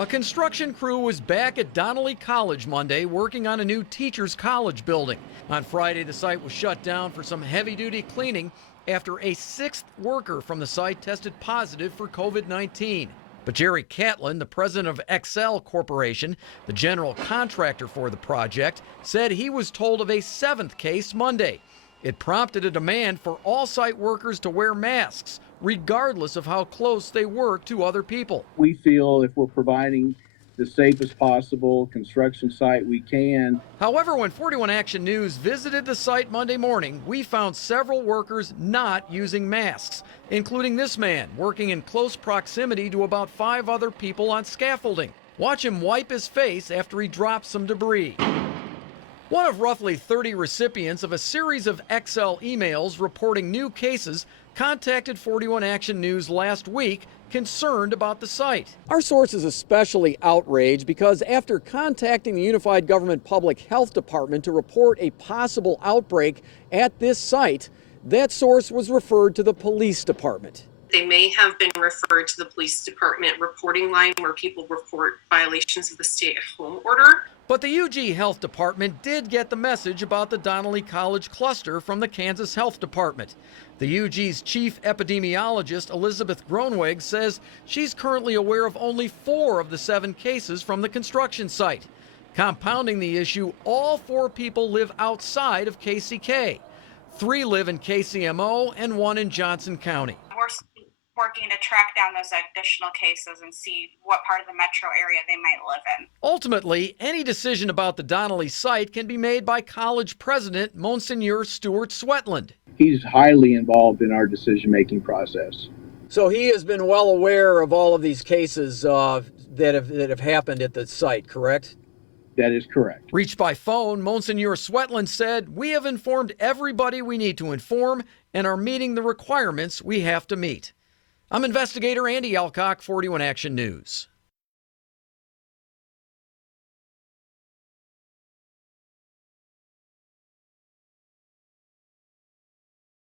A construction crew was back at Donnelly College Monday working on a new teachers' college building. On Friday, the site was shut down for some heavy-duty cleaning after a sixth worker from the site tested positive for COVID-19. But Jerry Catlin, the president of XL Corporation, the general contractor for the project, said he was told of a seventh case Monday. It prompted a demand for all site workers to wear masks, regardless of how close they work to other people. We feel if we're providing the safest possible construction site we can. However, when 41 Action News visited the site Monday morning, we found several workers not using masks, including this man working in close proximity to about 5 other people on scaffolding. Watch him wipe his face after he drops some debris. One of roughly 30 recipients of a series of XL emails reporting new cases contacted 41 Action News last week, concerned about the site. Our source is especially outraged because after contacting the Unified Government Public Health Department to report a possible outbreak at this site, that source was referred to the police department. They may have been referred to the police department reporting line where people report violations of the stay-at-home order. But the UG Health Department did get the message about the Donnelly College cluster from the Kansas Health Department. The UG's chief epidemiologist, Elizabeth Groenweg, says she's currently aware of only 4 of the 7 cases from the construction site. Compounding the issue, all 4 people live outside of KCK. 3 live in KCMO and 1 in Johnson County. We're working to track down those additional cases and see what part of the metro area they might live in. Ultimately, any decision about the Donnelly site can be made by college president Monsignor Stuart Swetland. He's highly involved in our decision-making process. So he has been well aware of all of these cases that have happened at the site, correct? That is correct. Reached by phone, Monsignor Swetland said, "We have informed everybody we need to inform and are meeting the requirements we have to meet." I'm investigator Andy Alcock, 41 Action News.